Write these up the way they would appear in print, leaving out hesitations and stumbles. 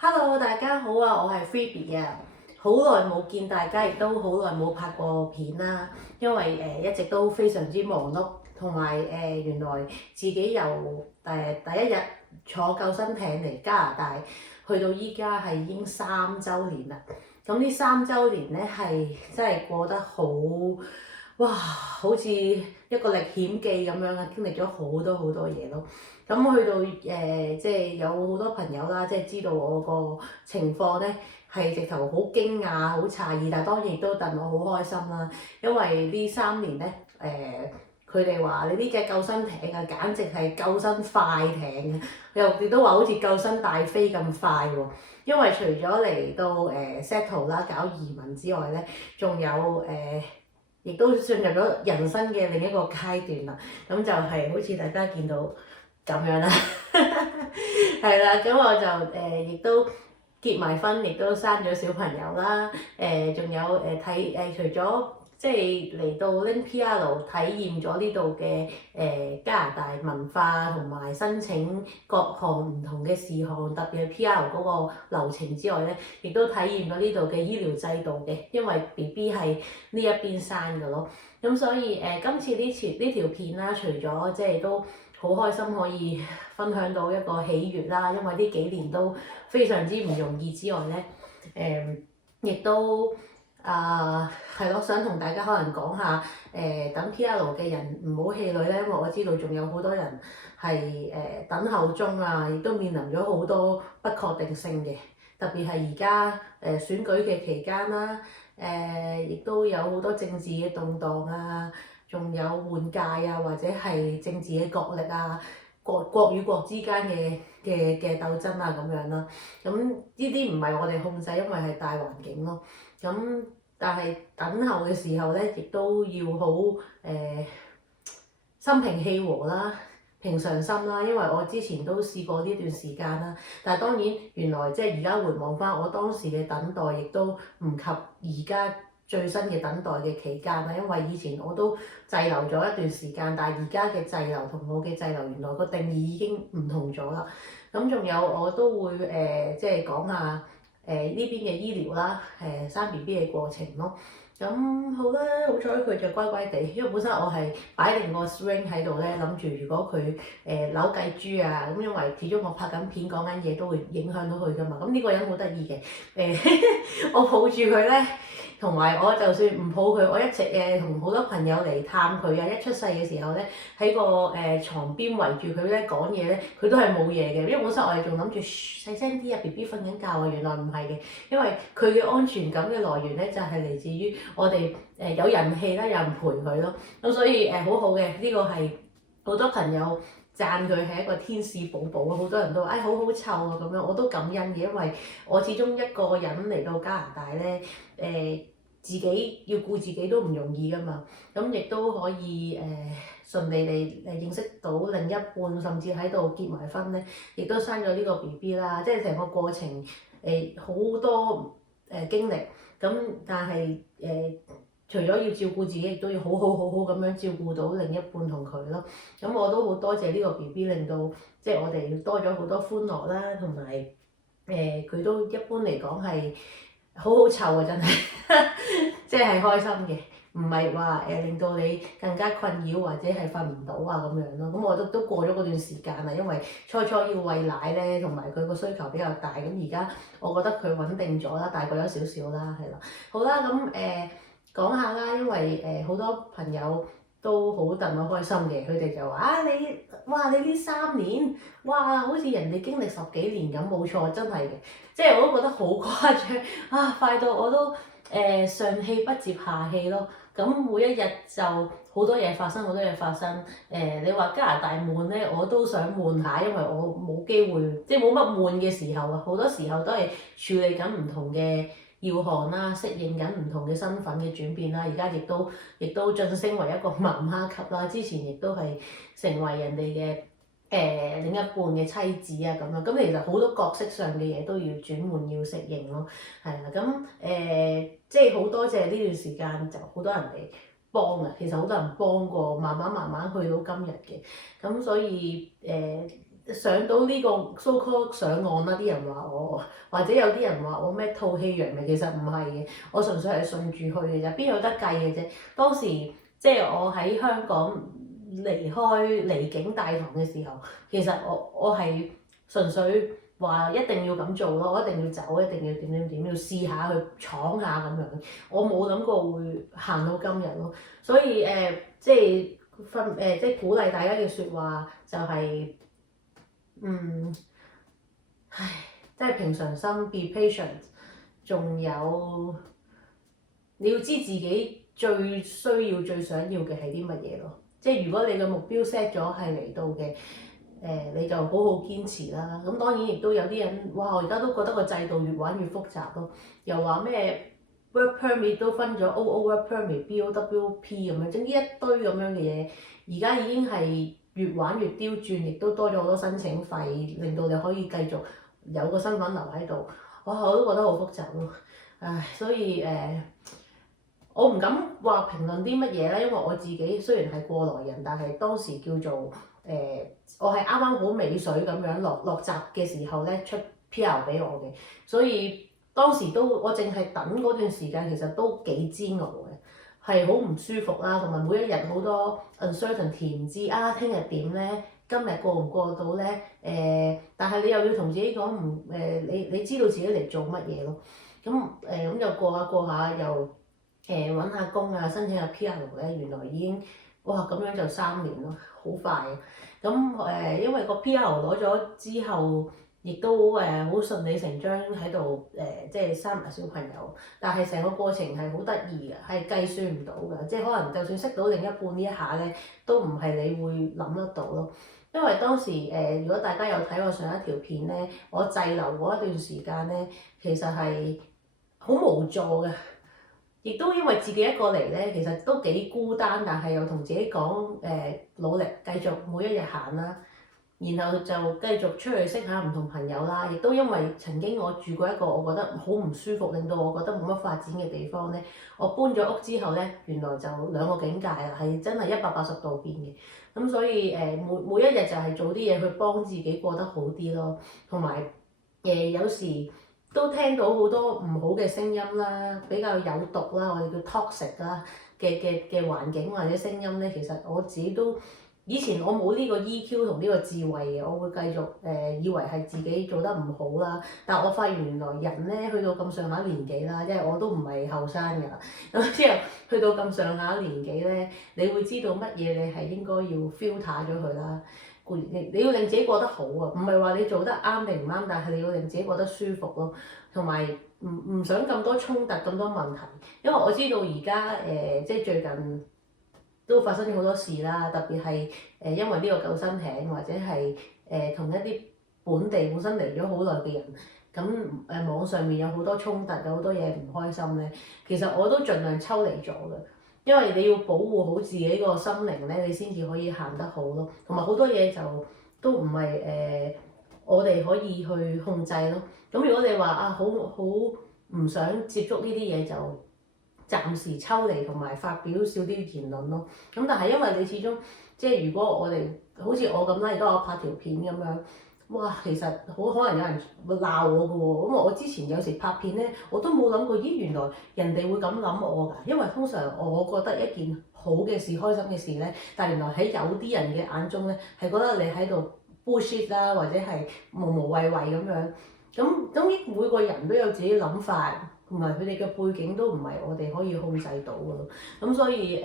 Hello，大家好啊，我係 Phoebe 啊，好耐冇見大家，亦都好耐冇拍過片啦。因為一直都非常之忙碌，同埋原來自己由第一日坐救生艇嚟加拿大，去到依家係已經3週年啦。咁呢3週年咧係真係過得好，哇！好似一個歷險記咁樣啊，經歷咗好多好多嘢咯。咁去到即係有好多朋友啦，即係知道我個情況咧，係直頭好驚訝、好詫異，但係當然亦都戥我好開心啦。因為呢3年咧，佢哋話你呢隻救生艇啊，簡直係救生快艇啊！又亦都話好似救生大飛咁快喎。因為除咗嚟到settle 啦、搞移民之外咧，仲有亦都進入咗人生嘅另一個階段啦。咁就係好似大家見到咁樣啦，係啦，咁我就亦都結埋婚，亦都生咗小朋友啦。仲有除咗即係嚟到拎 PR 體驗咗呢度嘅加拿大文化同埋申請各項唔同嘅事項，特別係 PR 嗰個流程之外咧，亦都體驗咗呢度嘅醫療制度嘅，因為 BB 係呢一邊生嘅咯。咁所以今次呢條片啦，除咗即係都好開心可以分享到一個喜悅啦，因為呢幾年都非常之唔容易之外咧，亦都係咯，想同大家可能講下等 PR 嘅人唔好氣餒咧，因為我知道仲有好多人係等候中啊，亦都面臨咗好多不確定性嘅，特別係而家選舉嘅期間啦，亦都有好多政治嘅動盪啊。仲有換屆啊，或者係政治嘅角力啊，國與國之間嘅鬥爭啊咁樣啦。咁呢啲唔係我哋控制，因為係大環境咯。咁但係等候嘅時候咧，亦都要好心平氣和啦，平常心啦。因為我之前都試過呢段時間啦，但係當然原來即係而家回望翻，我當時嘅等待亦都唔及而家最新嘅等待嘅期間啦，因為以前我都滯留咗一段時間，但係而家嘅滯留同我嘅滯留原來個定義已經唔同咗啦。咁仲有我都會即係講下呢邊嘅醫療啦，生 BB 嘅過程咯。咁好啦，好彩佢就乖乖地，因為本身我係擺定個 string 喺度咧，諗住如果佢扭計豬啊，咁因為始終我拍緊片講緊嘢都會影響到佢噶嘛。咁呢個人好得意嘅，我抱住佢咧。同埋我就算唔抱佢，我一直同好多朋友嚟探佢啊！一出世嘅時候咧，喺個牀邊圍住佢咧講嘢咧，佢都係冇嘢嘅。因為本身我哋仲諗住細聲啲啊，BB 瞓緊覺啊，原來唔係嘅，因為佢嘅安全感嘅來源咧就係嚟自於我哋有人氣啦，有人陪佢咯。咁所以好好嘅，呢個係好多朋友讚佢係一個天使寶寶啊！好多人都話好好湊啊咁樣，我都感恩嘅，因為我始終一個人嚟到加拿大咧，自己要顧自己都唔容易噶嘛，咁亦都可以順利地認識到另一半，甚至喺度結埋婚咧，亦都生咗呢個 BB 啦，即係成個過程好多經歷，咁但係除咗要照顧自己，亦都要好好咁樣照顧到另一半同佢咯。咁我都好多謝呢個 BB，令到即係我哋多咗好多歡樂啦，同埋佢都一般嚟講係好好湊啊，真係即係開心嘅，唔係話令到你更加困擾或者係瞓唔到啊咁樣咯。咁我都過咗嗰段時間啦，因為初要餵奶咧，同埋佢個需求比較大。咁而家我覺得佢穩定咗啦，大個咗少少啦，係啦。好啦，咁講下啦，因為好多朋友都好戥我開心嘅，佢哋就話你呢3年，好似人哋經歷10幾年咁，冇錯，真係嘅，即係我都覺得好誇張啊，快到我都上氣不接下氣咯。咁每一日就好多嘢發生，好多嘢發生。你話加拿大悶咧，我都想悶下，因為我冇機會，即係冇乜悶嘅時候啊。好多時候都係處理緊唔同嘅要項啦，適應緊唔同嘅身份嘅轉變啦。而家亦都晉升為一個媽媽級啦。之前亦都係成為人哋嘅另一半嘅妻子啊咁樣。咁其實好多角色上嘅嘢都要轉換，要適應咯。係啦，咁即係好多謝呢段時間就好多人嚟幫啊。其實好多人幫過，慢慢去到今日嘅。咁所以上到呢個 so called 上岸啦，啲人話我，或者有啲人話我咩吐氣揚眉，其實唔係嘅，我純粹係順住去嘅啫，邊有得計嘅啫。當時即係我喺香港離境大堂嘅時候，其實我係純粹話一定要咁做咯，我一定要走，一定要點，要試下去闖下咁樣，我冇諗過會行到今日咯。所以即係即係鼓勵大家嘅説話就係、唉，即係平常心，be patient，仲有你要知自己最需要、最想要嘅係啲乜嘢咯。即係如果你嘅目標 set 咗係嚟到嘅，你就好好堅持啦。咁當然亦都有啲人，哇！我而家都覺得個制度越玩越複雜咯，又話咩 work permit 都分咗 OO work permit、BOWP 咁樣，整呢一堆咁樣嘅嘢，而家已經係越玩越刁鑽，亦都多咗好多申請費，令到你可以繼續有個身份留喺度。哇！我都覺得好複雜咯，唉，所以我唔敢話評論啲乜嘢咧，因為我自己雖然係過來人，但係當時叫做我係啱啱好尾水咁樣落閘嘅時候咧出 PR 俾我嘅，所以當時都我淨係等嗰段時間，其實都幾煎熬嘅，係好唔舒服啦，同埋每一日好多 uncertainty，唔知聽日點咧，今日過唔過到咧？但係你又要同自己講你知道自己嚟做乜嘢咯？咁又過下又揾下工啊，申請下 PR 咧，原來已經哇咁樣就3年咯，好快啊！咁因為個 PR 攞咗之後，亦都好順理成章喺度即係生埋小朋友，但係成個過程係好得意嘅，係計算唔到嘅，即係可能就算識到另一半呢一下咧，都唔係你會諗得到咯。因為當時如果大家有睇我上一條片咧，我滯留嗰一段時間咧，其實係好無助嘅。亦都因為自己一個嚟咧，其實都幾孤單，但係又同自己講努力繼續每一日行啦，然後就繼續出去識下唔同朋友啦。亦都因為曾經我住過一個我覺得好唔舒服，令到我覺得冇乜發展嘅地方咧，我搬咗屋之後咧，原來就兩個境界啦，係真係180度變嘅。咁所以每一日就係做啲嘢去幫自己過得好啲咯，同埋有時都聽到好多唔好嘅聲音啦，比較有毒啦，我哋叫 toxic 啦嘅環境或者聲音咧，其實我自己都以前我冇呢個 EQ 同呢個智慧嘅，我會繼續以為係自己做得唔好啦。但我發現原來人咧去到咁上下年紀啦，因為我都唔係後生㗎啦，咁之後去到咁上下年紀咧，你會知道乜嘢你係應該要 filter 咗佢啦。你要令自己過得好啊，唔係話你做得啱定唔啱，但係你要令自己過得舒服咯，同埋唔想咁多衝突咁多問題，因為我知道而家即係最近都發生咗好多事啦，特別係因為呢個救生艇或者係同一啲本地本身嚟咗好耐嘅人，咁網上面有好多衝突，有好多嘢唔開心咧，其實我都盡量抽離咗嘅。因為你要保護好自己個心靈咧，你先至可以行得好咯。同埋好多嘢就都唔係我哋可以去控制咯。咁如果你話好唔想接觸呢啲嘢，就暫時抽離同埋發表少啲言論咯。咁但係因為你始終即係如果我哋好似我咁啦，而家我拍條片咁樣。哇，其實好可能有人會鬧我㗎喎，咁我之前有時拍片咧，我都冇諗過，咦原來人哋會咁諗我㗎，因為通常我覺得一件好嘅事、開心嘅事咧，但原來喺有啲人嘅眼中咧，係覺得你喺度 bullshit 啦，或者係無謂咁樣，咁每個人都有自己諗法，同埋佢哋嘅背景都唔係我哋可以控制到㗎咯，咁所以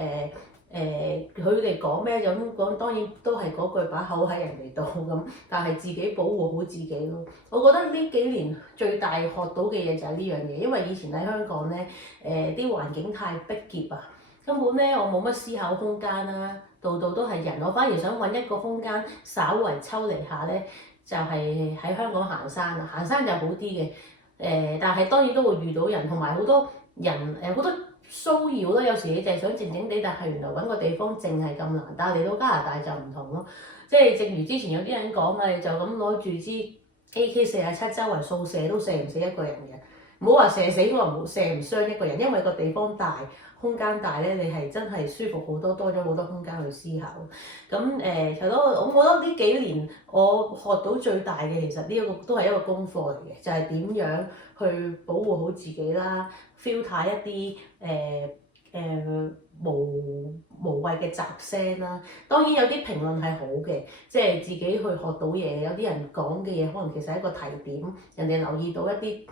佢哋講咩就咁講，當然都係嗰句把口喺人哋度咁，但係自己保護好自己咯。我覺得呢幾年最大學到嘅嘢就係呢樣嘢，因為以前喺香港咧，啲環境太逼仄啊，根本咧我冇乜思考空間啦，度度都係人，我反而想揾一個空間稍為抽離下咧，就係喺香港行山啊，行山就好啲嘅，但係當然都會遇到人，同埋好多人好多騷擾啦，有時你就係想靜靜地，但係原來揾個地方靜係咁難，但係嚟到加拿大就唔同咯。即係正如之前有啲人講啊，就咁攞住支AK-47周圍掃射都射唔死一個人嘅，唔好話射死我，唔好射唔傷一個人，因為個地方大。空間大咧，你係真係舒服好多，多咗好多空間去思考。咁係咯，我覺得呢幾年我學到最大嘅其實呢一個都係一個功課嚟嘅，就係點樣去保護好自己啦，filter 一啲無謂嘅雜聲啦。當然有啲評論係好嘅，即係自己去學到嘢。有啲人講嘅嘢可能其實係一個提點，人哋留意到一啲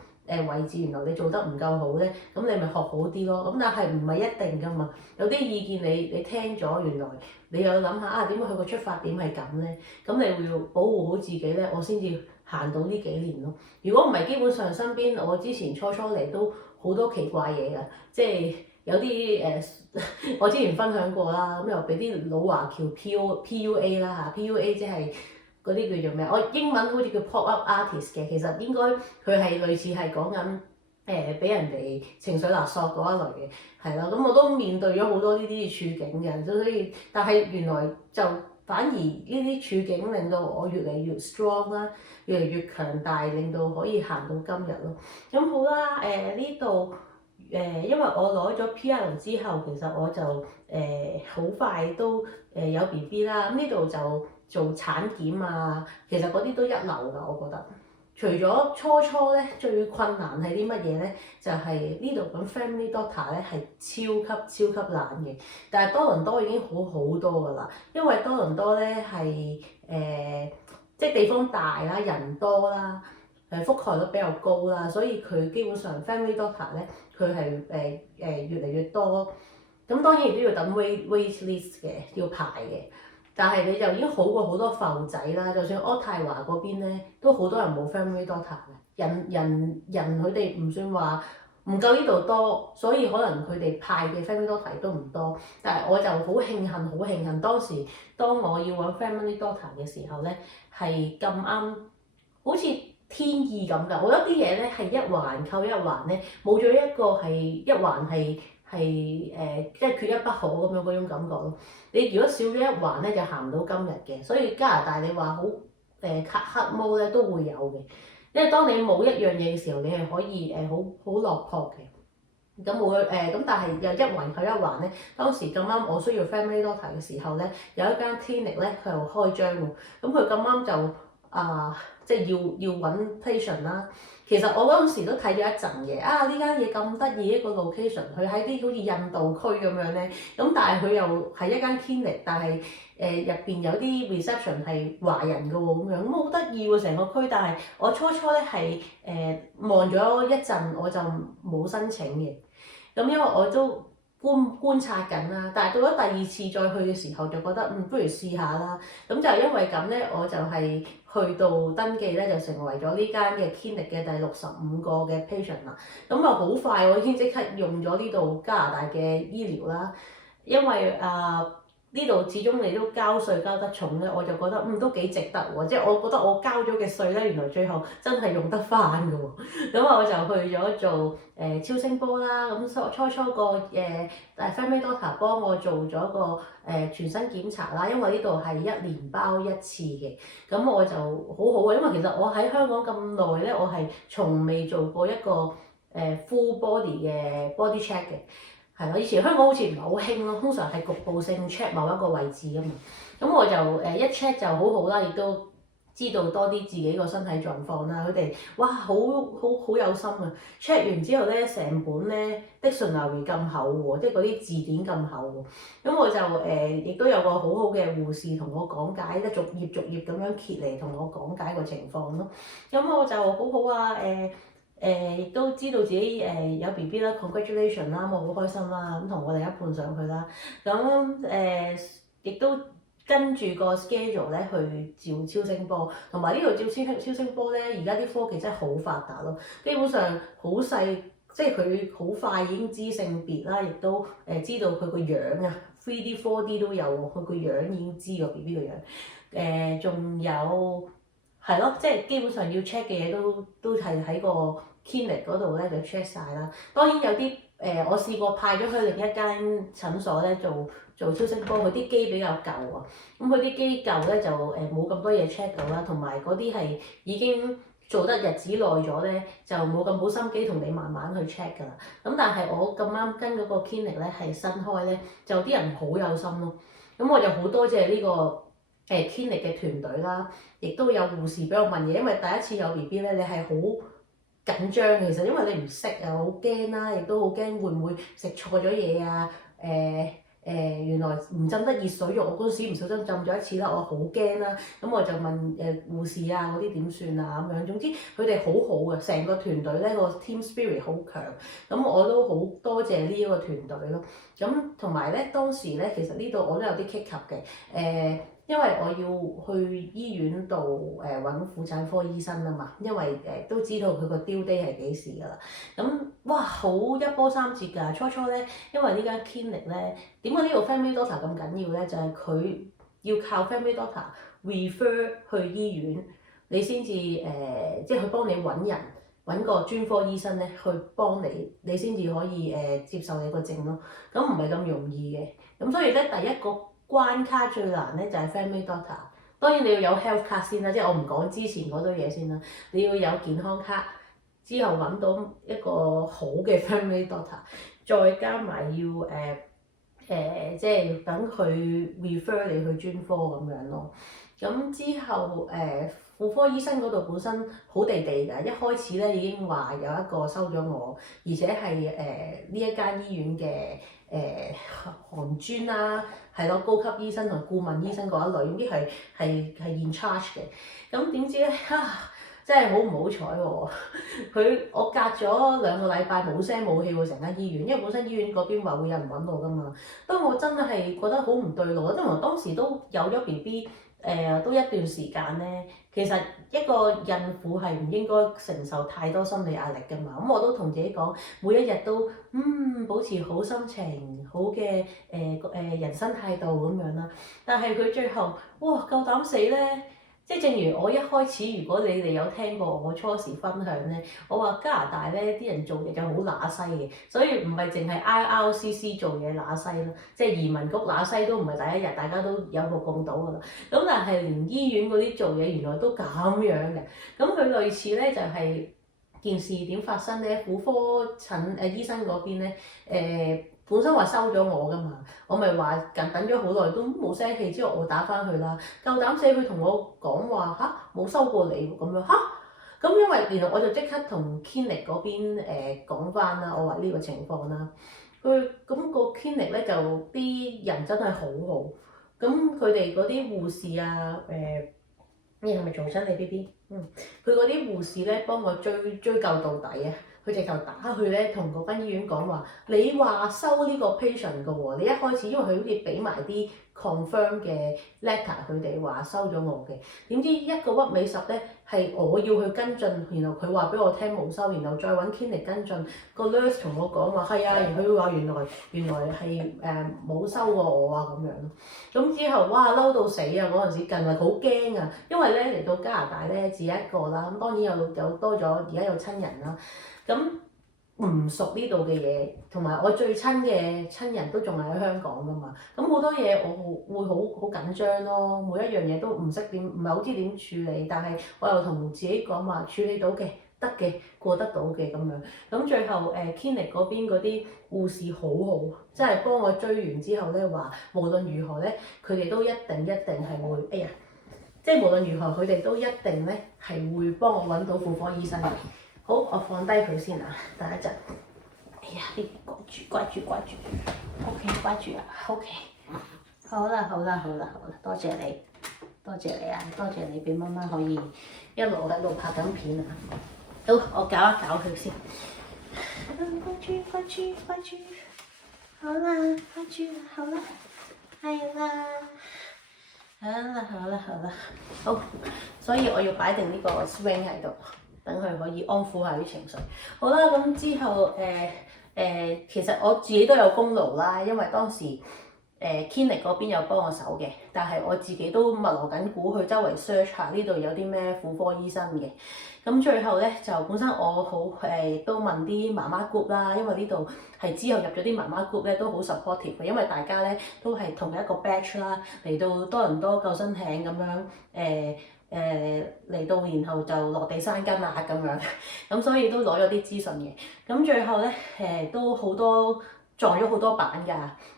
位置，原來你做得唔夠好咧，咁你咪學好啲咯。咁但係唔係一定㗎嘛，有啲意見你聽咗，原來你又諗下啊，點解佢個出發點係咁咧？咁你會要保護好自己咧，我先至行到呢幾年咯。如果唔係，基本上身邊我之前初嚟都好多奇怪嘢㗎，即係有啲我之前分享過啦，咁又俾啲老華僑 PUA 啦嚇，PUA 即係。嗰啲叫做咩？我英文好似叫 pop-up artist 嘅，其實應該佢係類似係講緊俾人哋情緒勒索嗰一類嘅，係咯。咁我都面對咗好多呢啲處境嘅，所以但係原來就反而呢啲處境令到我越嚟越 strong 啦，越嚟越強大，令到可以行到今日咯。咁好啦，呢度因為我攞咗 PR 之後，其實我就好快都有 BB 啦。咁呢度就做產檢啊，其實嗰啲都一流㗎，我覺得。除咗初咧，最困難係啲乜嘢咧？就係呢度咁 Family Doctor 咧係超級難嘅，但係多倫多已經好好多㗎啦，因為多倫多咧係即係地方大啦，人多啦，覆蓋率比較高啦，所以佢基本上 Family Doctor 咧佢係越嚟越多。咁當然亦都要等 wait list 嘅，要排嘅。但係你就已經好過好多埠仔啦，就算渥太華嗰邊咧，都好多人冇 family doctor 嘅，人佢哋唔算話唔夠呢度多，所以可能佢哋派嘅 family doctor 都唔多。但係我就好慶幸，當時當我要揾 family doctor 嘅時候咧，係咁啱，好似天意咁㗎。我覺得啲嘢咧係一環扣一環咧，冇咗一個係一環係。即係缺一不可咁樣嗰種感覺咯。你如果少咗一環咧，就行唔到今日嘅。所以加拿大你話好黑毛咧都會有嘅，因為當你冇一樣嘢嘅時候，你係可以好落魄嘅。咁冇咁，但係又一環扣一環咧。當時咁啱我需要 family doctor 嘅時候咧，有一間 clinic 咧佢又開張喎。咁佢咁啱就即係要揾 patient 啦。其實我嗰陣時都睇咗一陣嘅，呢間嘢咁得意一個 location，佢喺啲好似印度區咁樣咧，咁但係佢又係一間 clinic，但係入邊有啲 reception 係華人嘅喎，咁樣咁好得意喎成個區。但係我初咧係望咗一陣，我就冇申請嘅，咁因為我都觀察緊啦。但係到咗第二次再去嘅時候，就覺得不如試下啦。咁就因為咁咧，我就係去到登記咧，就成為咗呢間嘅 clinic 嘅第65個嘅 patient 啦。咁啊好快，我已經即刻用咗呢度加拿大嘅醫療啦。因為呢度始終你都交稅交得重咧，我就覺得都幾值得喎。即係我覺得我交咗嘅稅咧，原來最後真係用得翻㗎喎。咁我就去咗做超聲波啦。咁初個family doctor 幫我做咗個全身檢查啦，因為呢度係1年包1次嘅。咁我就好好啊，因為其實我喺香港咁耐咧，我係從未做過一個full body 嘅 body check 嘅。係咯，以前香港好似唔係好興咯，通常係局部性 check 某一個位置啊嘛。咁我就一 check 就好好啦，亦都知道多啲自己個身體狀況啦。佢哋哇好有心啊 ！check 完之後咧，成本咧 dictionary 咁厚喎，即係嗰啲字典咁厚喎。咁我就亦都有個好好嘅護士同我講解咧，逐頁咁樣揭嚟同我講解個情況咯。咁我就好好啊亦都知道自己有 BB 啦 ，congratulation 啦，我好開心啦，咁同我另一半上去啦，咁亦都跟住個 schedule 咧去照超聲波，同埋呢度照超聲波咧，而家啲科技真係好發達咯，基本上好細，即係佢好快已經知性別啦，亦都知道佢個樣啊，3D 4D 都有喎，佢個樣已經知個 BB 個樣，仲有係咯，即係基本上要 check 嘅嘢都係喺個 clinic 嗰度咧就 check 晒啦。當然有啲我試過派咗去另一間診所咧做超聲波，佢啲機比較舊啊。咁佢啲機舊咧就冇咁多嘢 check 到啦，同埋嗰啲係已經做得日子耐咗咧，就冇咁好心機同你慢慢去 check 㗎啦。咁但係我咁啱跟嗰個 clinic 咧係新開咧，就啲人好有心咯。咁我就好多謝呢個clinic 嘅團隊啦，亦都有護士俾我問嘢，因為第一次有 BB 咧，你係好緊張其實，因為你唔識啊，好驚啦，亦都好驚會唔會食錯咗嘢啊？原來唔浸得熱水浴，我嗰時唔小心浸咗一次啦，我好驚啦。咁我就問護士啊嗰啲點算啊咁樣。總之佢哋好好嘅，成個團隊咧個 team spirit 好強。咁我都好多謝呢一個團隊咯。咁同埋咧當時咧，其實呢度我都有啲棘合嘅因為我要去醫院度揾婦產科醫生啊嘛，因為都知道佢個 due date 係幾時㗎啦。咁哇好一波三折㗎，初初咧，因為呢間 clinic 咧，點解呢個 family doctor 咁緊要咧？就係佢要靠 family doctor refer 去醫院，你先至即係去幫你揾人揾個專科醫生咧去幫你，你先至可以接受你個症咯。咁唔係咁容易嘅，咁所以咧第一個關卡最難咧就係 family doctor，當然你要有 health 卡先啦，即係我唔講之前嗰堆嘢先啦，你要有健康卡，之後揾到一個好嘅 family doctor，再加埋要即係等佢 refer 你去專科咁樣咯。咁之後婦科醫生嗰度本身好地地㗎，一開始咧已經話有一個收咗我，而且係呢一間醫院嘅行專啦，係咯高級醫生同顧問醫生嗰一類，已經係 in charge 嘅。咁點知咧真係好唔好彩喎！我隔咗2個禮拜冇聲冇氣喎，成間醫院，因為本身醫院嗰邊話會有人揾我㗎嘛。當我真係覺得好唔對路，因為我當時都有咗 BB，都一段時間咧。其實一個孕婦係唔應該承受太多心理壓力㗎嘛。咁我都同自己講，每一日都保持好心情、好嘅人生態度咁樣啦。但係佢最後哇夠膽死咧！即係正如我一開始，如果你哋有聽過我初時分享咧，我話加拿大咧啲人做嘢就好乸西嘅，所以唔係淨係 IRCC 做嘢乸西咯，即係移民局乸西都唔係第一日，大家都有目共睹㗎啦。咁但係連醫院嗰啲做嘢原來都咁樣嘅，咁佢類似咧就係件事點發生咧？婦科醫生嗰邊咧本身話收咗我㗎嘛，我咪話等咗好耐都冇聲氣，之後我打翻去啦，夠膽死佢同我講話冇收過你咁樣咁因為然後我就即刻同 clinic 嗰邊講翻啦，我話呢個情況啦，咁個 clinic 咧就啲人真係好好，咁佢哋嗰啲護士啊你係咪做親你 BB？佢嗰啲護士咧幫我追究到底啊！佢直頭打去咧，同嗰間醫院講話，你話收呢個 patient 㗎喎，你一開始因為佢好似俾埋啲 confirm 嘅 letter，佢哋話收咗我嘅，點知一個屈尾十咧係我要去跟進，然後佢話俾我聽冇收，然後再揾 clinic 跟進，個 nurse 同我講話係啊，佢話原來係冇收過我啊咁樣咯。咁之後哇嬲到死啊！嗰陣時近嚟好驚啊，因為咧嚟到加拿大咧自己一個啦，咁當然有多咗而家有親人啦。咁唔熟呢度嘅嘢，同埋我最親嘅親人都仲係喺香港㗎嘛，咁好多嘢我會好緊張咯，每一樣嘢都唔識點，唔係好知點處理，但係我又同自己講話處理到嘅，得嘅，過得到嘅咁樣，咁最後clinic 嗰邊嗰啲護士好好，即係幫我追完之後咧話，無論如何咧，佢哋都一定係會，即係無論如何佢哋都一定咧係會幫我揾到婦科醫生嘅。好，我放低佢先啊，等一陣。哎呀，呢啲掛住，OK，掛住啊，OK。好啦，多謝你啊，多謝你俾媽媽可以一路喺度拍緊片啊。好，我搞一搞佢先。掛住，好啦，掛住，好啦，係啦。好，所以我要擺定呢個 swing 喺度。等佢可以安撫下啲情緒。好啦，咁之後其實我自己都有功勞啦，因為當時clinic 嗰邊有幫我手嘅，但係我自己都密鑼緊鼓去周圍 search 下呢度有啲咩婦科醫生嘅。咁最後咧就本身我好都問啲媽媽 group 啦，因為呢度係之後入咗啲媽媽 group 咧都好 supportive 嘅，因為大家咧都係同一個 batch 啦，嚟到多倫多救生艇咁樣嚟到，然後就落地生根啦咁樣，咁所以都攞咗啲資訊嘅。咁最後咧都好多撞咗好多板㗎，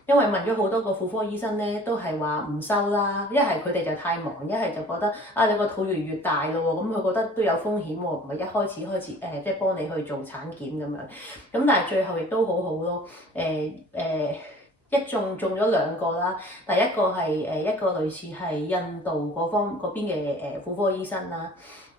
因為問咗好多個婦科醫生咧，都係話唔收啦。一係佢哋就太忙，一係就覺得啊你個肚越嚟越大咯喎，咁佢覺得都有風險喎，唔係一開始即係幫你去做產檢咁樣。咁但係最後亦都好好咯，一中咗2個啦，第一個係一個類似係印度嗰邊嘅婦科醫生啦，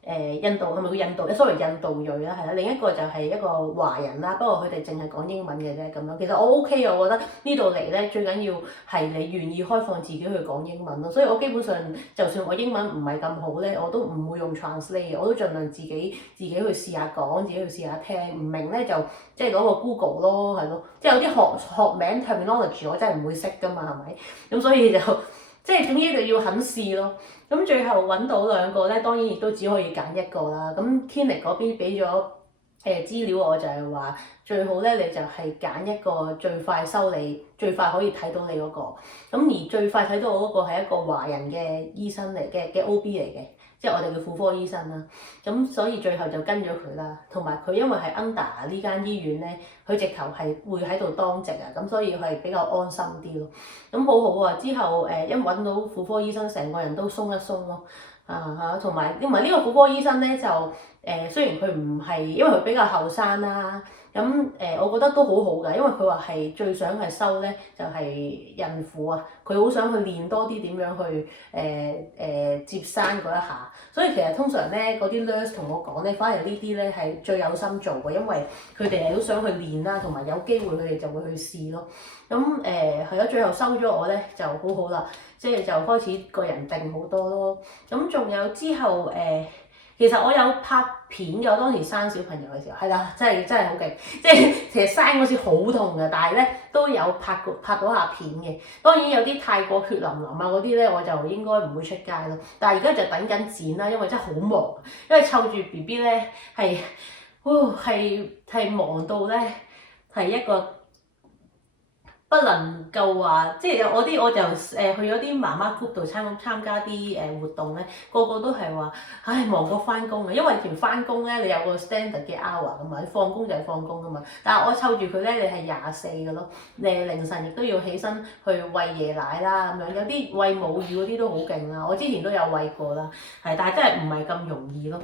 印度係咪叫印度？sorry，印度裔啦，係啦。另一個就係一個華人啦，不過佢哋淨係講英文嘅啫咁樣。其實我 OK 啊，我覺得呢度嚟咧最緊要係你願意開放自己去講英文咯。所以我基本上就算我英文唔係咁好咧，我都唔會用 translate，我都盡量自己去試下講，自己去試下聽。唔明咧就即係攞個 Google 咯，係咯。即係有啲學名 terminology 我真係唔會識㗎嘛，係咪？咁所以就即係總之就要肯試咯。咁最後揾到2個咧，當然亦都只可以揀一個啦。咁 Clinic 嗰邊俾咗資料我，就係話最好咧，你就係揀一個最快收你、最快可以睇到你嗰個。咁而最快睇到我嗰個係一個華人嘅醫生嚟嘅OB 嚟嘅，即係我哋嘅婦科醫生啦。咁所以最後就跟咗佢啦。同埋佢因為係 under 呢間醫院咧，佢直頭係會喺度當值啊，咁所以係比較安心啲咯。咁好好啊！之後一揾到婦科醫生，成個人都鬆一鬆咯。同埋因為呢個婦科醫生咧就雖然佢唔係，因為佢比較後生啦。咁我覺得都好好㗎，因為佢話係最想係收咧，就係孕婦啊，佢好想去練多啲點樣去接生嗰一下。所以其實通常咧嗰啲 nurse 同我講咧，反而呢啲咧係最有心做嘅，因為佢哋係好想去練啦，同埋有機會佢哋就會去試咯。咁係咯，最後收咗我咧就好好啦，即係就開始個人定好多咯。咁仲有之後其實我有拍片嘅，我當時生小朋友嘅時候，係啦，真係好勁，即係其實生嗰時好痛嘅，但係咧都有拍到下片嘅。當然有啲太過血淋淋啊嗰啲咧，我就應該唔會出街咯。但係而家就等緊剪啦，因為真係好忙，因為湊住 BB 咧係忙到咧係一個不能夠話，即係我就去咗啲媽媽 group 度參加啲活動咧，個個都係話，唉忙過翻工啊！因為條翻工咧，你有個 standard 嘅 hour 噶嘛，你放工就係放工噶嘛。但係我湊住佢咧，你係24嘅咯，你凌晨亦都要起身去餵夜奶啦咁樣，有啲餵母乳嗰啲都好勁啦。我之前都有餵過啦，但係真係唔係咁容易咯。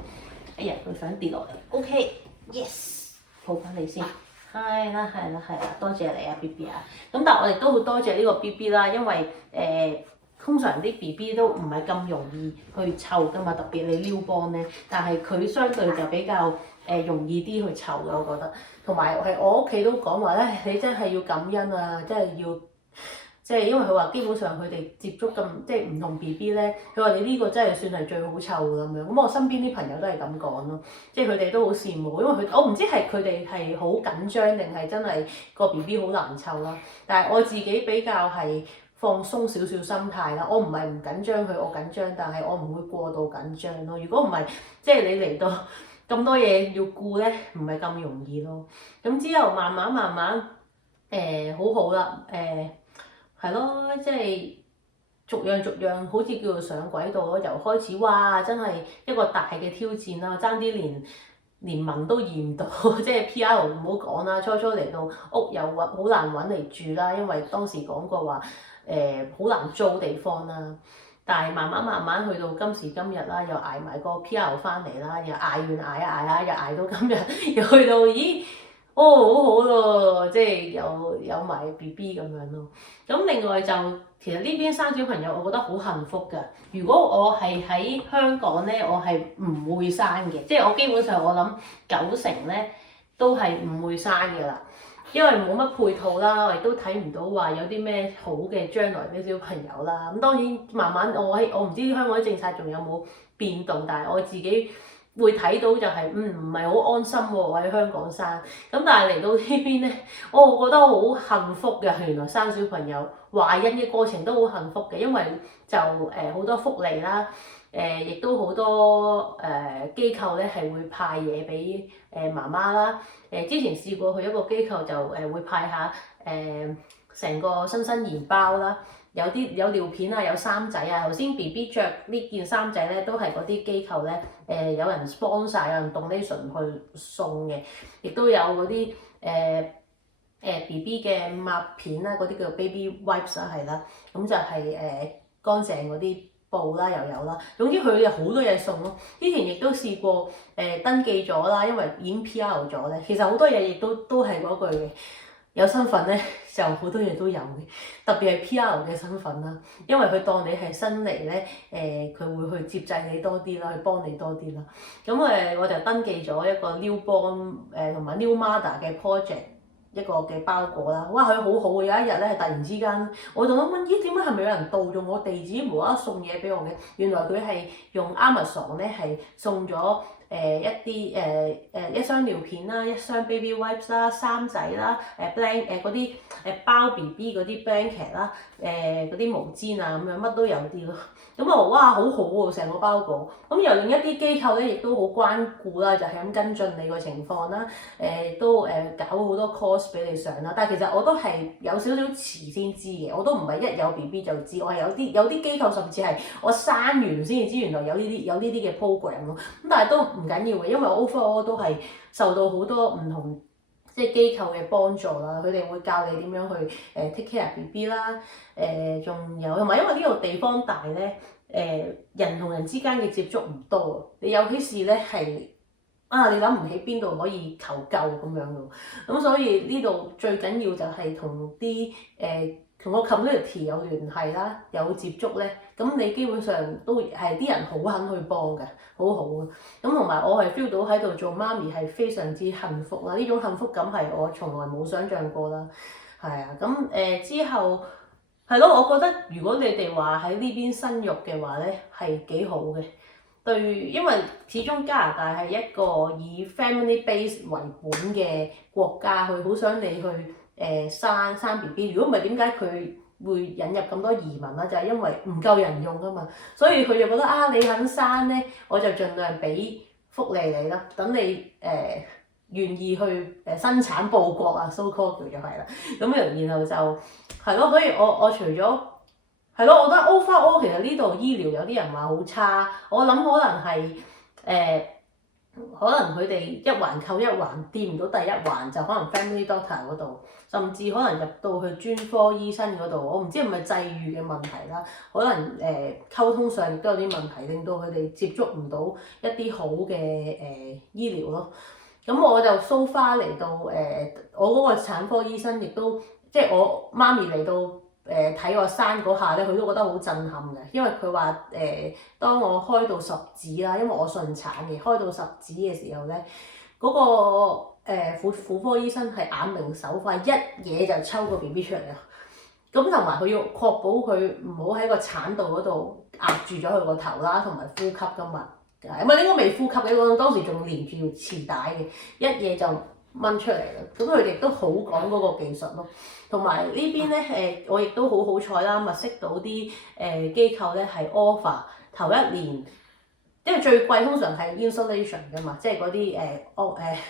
哎呀，佢想跌落嚟。OK，yes， 抱翻你先。係啦，多謝你啊 BB 啊！咁但係我哋都好多謝呢個 BB 啦，因為通常啲 BB 都唔係咁容易去湊噶嘛，特別你 newborn 咧，但係佢相對就比較容易啲去湊嘅，我覺得。同埋係我屋企都講話咧，你真係要感恩啊，真係要。即係因為佢話基本上佢哋接觸咁即係唔同 BB 咧，佢話你呢個真係算係最好湊咁樣。咁我身邊啲朋友都係咁講咯，即係佢哋都好羨慕，因為我唔知係佢哋係好緊張定係真係個 BB 好難湊啦。但係我自己比較係放鬆少少心態啦，我唔係唔緊張佢，我緊張，但係我唔會過度緊張咯。如果唔係，即係你嚟到咁多嘢要顧咧，唔係咁容易咯。咁之後慢慢好好啦，係咯，即係逐樣好似叫做上軌道咯。由開始哇，真係一個大嘅挑戰啦，爭啲連文都驗唔到，即係 PR 唔好講啦。初嚟到屋又好難揾嚟住啦，因為當時講過話好難租地方啦。但係慢慢去到今時今日啦，又捱埋個 PR 翻嚟啦，又捱啦，又捱到今日，又去到咦〜好好咯，即係有埋 BB 咁樣咯。咁另外就其實呢邊生小朋友，我覺得好幸福㗎。如果我係喺香港咧，我係唔會生嘅，即係我基本上我諗90%咧都係唔會生嘅啦，因為冇乜配套啦，我亦都睇唔到話有啲咩好嘅將來俾小朋友啦。咁當然慢慢我唔知香港啲政策仲有冇變動，但係我自己會睇到就係唔係好安心喎，我喺香港生。咁但係嚟到呢邊咧，我覺得好幸福嘅。原來生小朋友懷孕嘅過程都好幸福嘅，因為就好多福利啦，亦都好多機構咧係會派嘢俾媽媽啦。之前試過去一個機構就會派下成個新生兒包啦。有尿片啊，有衫仔啊。頭先 BB 着呢件衫仔咧，都係嗰啲機構咧有人 sponsor，有人 donation 去送嘅，亦都有嗰啲BB 嘅抹片啦，嗰啲叫 baby wipes 啦，係啦，咁就係乾淨嗰啲布啦，又有啦。總之佢有好多嘢送咯。之前亦都試過登記咗啦，因為已經 PR 咗咧。其實好多嘢亦都係嗰句嘅。有身份咧，就好多嘢都有嘅，特別係 PR 嘅身份啦，因為佢當你係新嚟咧，佢會去接濟你多啲啦，去幫你多啲啦。咁我就登記咗一個 newborn 同埋 new mother 嘅 project 一個嘅包裹啦。哇，佢好好嘅，有一日咧突然之間，我就諗問咦，點解係咪有人盜用我地址無啦啦送嘢俾我嘅？原來佢係用 Amazon 咧係送咗。一箱尿片啦，一箱 baby wipes 啦，衫仔啦，嗰啲包 BB 嗰啲 blanket 啦，嗰啲毛巾啊咁樣乜都有啲咯。咁啊，哇，好好喎，成個包裹。咁由另一啲機構咧，亦都好關顧啦，就係咁跟進你個情況啦。都搞好多 course 俾你上啦。但係其實我都係有少少遲先知嘅，我都唔係一有 BB 就知，我係有啲機構甚至係我生完先至知原來有呢啲嘅 program 咯。咁但係都唔緊要嘅，因為 overall 都係受到好多唔同即係機構嘅幫助啦。佢哋會教你點樣去take care BB 啦，仲有同埋因為呢個地方大咧，人同人之間嘅接觸唔多，你有啲事咧係你諗唔起邊度可以求救咁樣咯。咁所以呢度最緊要就係同個 community 有聯繫啦，有接觸咧，咁你基本上都係啲人好肯去幫嘅，好好啊。咁同埋我係 feel 到喺度做媽咪係非常之幸福啦，呢種幸福感係我從來冇想像過啦。係啊，咁之後係咯，我覺得如果你哋話喺呢邊生育嘅話咧，係幾好嘅。對，因為始終加拿大係一個以 family base 為本嘅國家，佢好想你去生 BB。如果唔係點解佢會引入咁多移民啦？就係因為唔夠人用啊嘛，所以佢就覺得你肯生咧，我就盡量俾福利你啦，等你願意去生產報國啊，so called 叫做係啦。咁然後就係咯，所以我除咗係咯，我覺得 overall 其實呢度醫療有啲人話好差，我諗可能係可能佢哋一環扣一環，掂唔到第一環就可能 family doctor 嗰度，甚至可能入到去專科醫生嗰度，我唔知係咪際遇嘅問題啦，可能溝通上亦都有啲問題，令到佢哋接觸唔到一啲好嘅醫療咯。咁我就 so far 嚟到我嗰個產科醫生亦都即係我媽咪嚟到。睇我生嗰下咧，佢都覺得好震撼嘅，因為佢話當我開到10指啦，因為我順產嘅，開到10指嘅時候咧，嗰個婦科醫生係眼明手快，一嘢就抽個 BB 出嚟啊！咁同埋佢要確保佢唔好喺個產道嗰度壓住咗佢個頭啦，同埋呼吸噶嘛，唔係應該未呼吸嘅，我當時仲連住條臍帶嘅，一嘢就掹出嚟啦。咁佢哋都好講嗰個技術咯。同埋呢邊咧我亦都好彩啦，物識到啲機構咧係 offer 頭一年，因為最貴通常係 installation 㗎嘛，即係嗰啲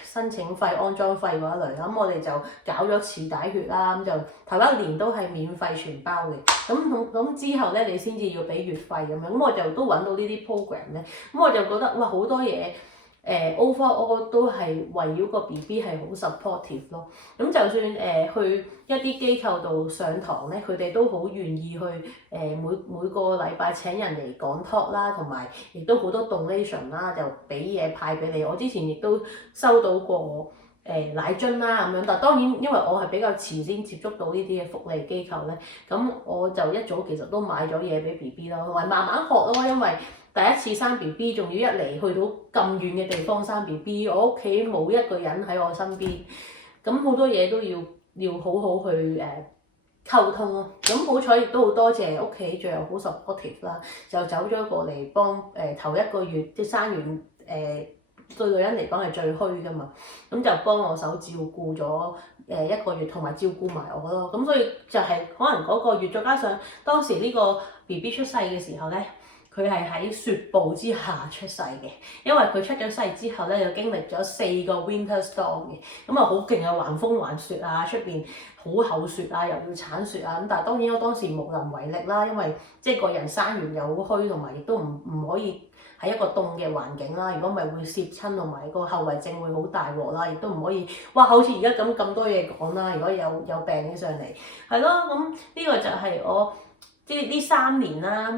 申請費、安裝費嗰一類。咁我哋就搞咗臍帶血啦，咁就頭一年都係免費全包嘅。咁之後咧，你先至要俾月費咁樣。咁我就都揾到呢啲 program 咧，咁我就覺得哇好多嘢。overall 都係圍繞個 BB 係好 supportive 咯。咁就算去一啲機構度上堂咧，佢哋都好願意去每個禮拜請人嚟講 talk 啦，同埋亦都好多 donation 啦，就俾嘢派俾你。我之前亦都收到過奶樽啦咁樣，但當然因為我係比較遲先接觸到呢啲嘅福利機構咧，咁我就一早其實都買咗嘢俾 BB 咯，同埋慢慢學咯，因為第一次生 BB 仲要一嚟去到咁遠嘅地方生 BB， 我屋企冇一個人喺我身邊，咁好多嘢都要好好去溝通咯。咁好彩亦都好多謝屋企最後好 supportive 啦，就走咗過嚟幫頭一個月即係生完對女人嚟講係最虛噶嘛，咁就幫我手照顧咗1個月，同埋照顧埋我咯。咁所以就係可能嗰個月，再加上當時呢個 BB 出世嘅時候咧。佢係喺雪暴之下出世嘅，因為佢出咗世之後咧，就經歷咗4個 winter storm 嘅，咁啊好勁啊，橫風橫雪啊，出邊好厚雪啊，又要鏟雪啊，咁但係當然我當時無能為力啦，因為即係個人生完又好虛，同埋亦都唔可以喺一個凍嘅環境啦，如果唔係會攝親，同埋個後遺症會好大鑊啦，亦都唔可以哇好似而家咁多嘢講啦，如果有病起上嚟，係咯，咁呢個就係我。呢3年啦，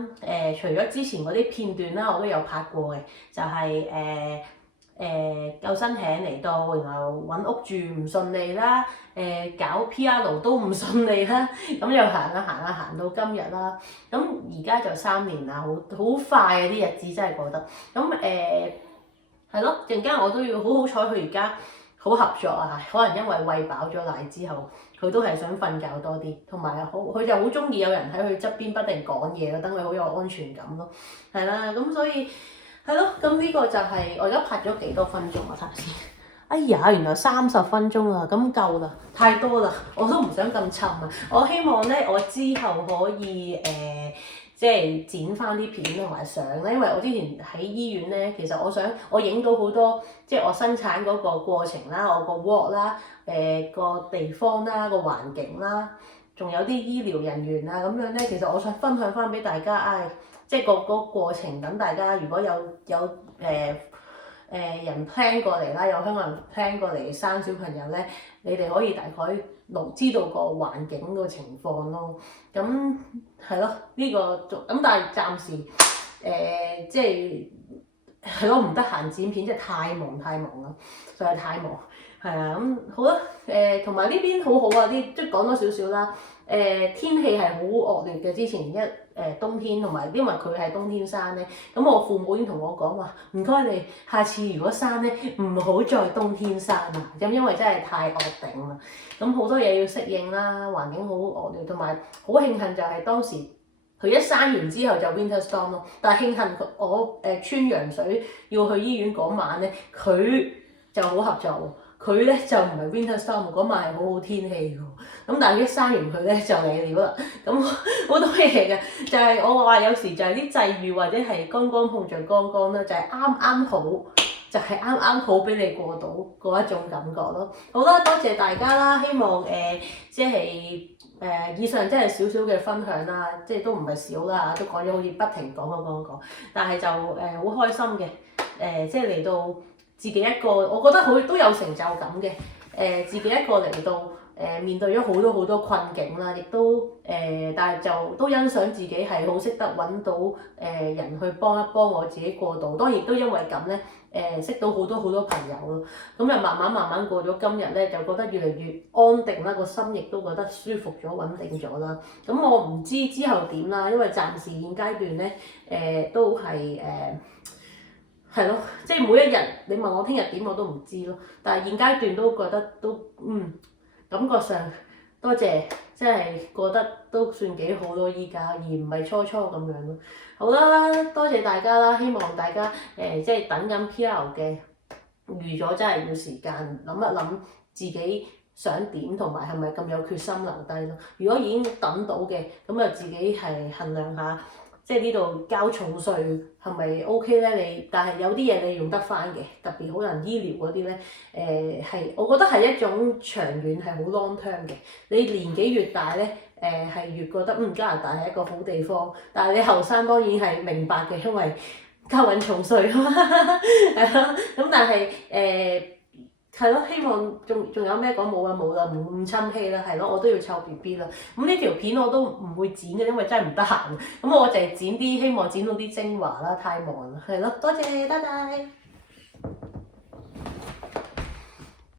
除咗之前嗰啲片段啦，我都有拍過嘅，就係救生艇嚟到，然後揾屋住唔順利啦，搞 PR 都唔順利啦，咁又行到今日啦，咁而家就3年啦，好快啊啲日子真係過得，咁係咯，陣間我都要好彩，佢而家好合作啊，可能因為餵飽咗奶之後。佢都係想瞓覺多啲，同埋佢就好中意有人喺佢側邊不停講嘢咯，等佢好有安全感咯，係啦，咁所以係咯，咁呢個就係我而家拍咗幾多分鐘啊？睇下先，哎呀，原來30分鐘啦，咁夠啦，太多啦，我都唔想咁沉啊，我希望咧，我之後可以即係剪翻啲片同埋相咧，因為我之前喺醫院咧，其實我影到好多，即係我生產嗰個過程啦，我個 ward 啦，個地方啦，個環境啦，仲有啲醫療人員啊咁樣咧，其實我想分享翻俾大家，即係個過程，等大家如果有人 plan 過嚟啦，有香港人 plan 過嚟生小朋友咧，你哋可以大概知道個環境個情況咯。咁係咯，呢個咁但係暫時即係咯，唔得閒剪片，即係太忙啦，實在太忙。係啊，咁好啦，同埋呢邊好好啊，即係講多少少啦。天氣係好惡劣嘅，之前冬天，同埋因為佢係冬天生咧，咁我父母已經同我講話，唔該你下次如果生咧，唔好再冬天生啦，咁因為真係太惡頂啦，咁好多嘢要適應啦，環境好惡劣，同埋好慶幸就係當時佢一生完之後就 winter storm 咯，但係慶幸我穿羊水要去醫院嗰晚咧，佢就好合作喎。佢咧就唔係 winter storm 嗰晚係好天氣喎，咁但係一生完佢咧就嚟了啦，咁好多嘢嘅，就係我話有時就係啲際遇或者係剛剛碰着剛剛啦，就係啱啱好，就係啱啱好俾你過到嗰一種感覺咯。好啦，多謝大家啦，希望即係以上即係少少嘅分享啦，即係都唔係少啦，都講咗好似不停講，但係就好開心嘅，即係嚟到。自己一個，我覺得佢都有成就感嘅。自己一個嚟到面對咗好多困境啦，亦都但係就都欣賞自己係好識得揾到人去幫一幫我自己過渡。當然亦都因為咁咧，識到好多朋友咯。咁就慢慢過咗今日咧，就覺得越嚟越安定啦，個心亦都覺得舒服咗、穩定咗啦。咁我唔知之後點啦，因為暫時現階段咧都係係咯，即係每一日你問我聽日點我都唔知咯，但係現階段都覺得都感覺上多謝，即係過得都算幾好咯依家，而唔係初咁樣咯。好啦，多謝大家啦，希望大家即係等緊 PR 嘅預咗真係要時間諗一諗自己想點，同埋係咪咁有決心留低咯。如果已經等到嘅，咁就自己係衡量下。即係呢度交重稅係咪 OK 咧？但係有啲嘢你用得翻嘅，特別可能醫療嗰啲咧，我覺得係一種長遠係好 long term 嘅。你年紀越大咧，係越覺得加拿大係一個好地方。但係你後生當然係明白嘅，因為交緊重稅啊嘛，係咯。咁但係係咯，希望仲有咩講冇啦，唔咁侵氣啦，係咯，我都要湊 BB 啦。咁呢條片我都唔會剪嘅，因為真係唔得閒。咁我淨係剪啲，希望剪到啲精華啦，太忙啦，係咯，多謝，拜拜。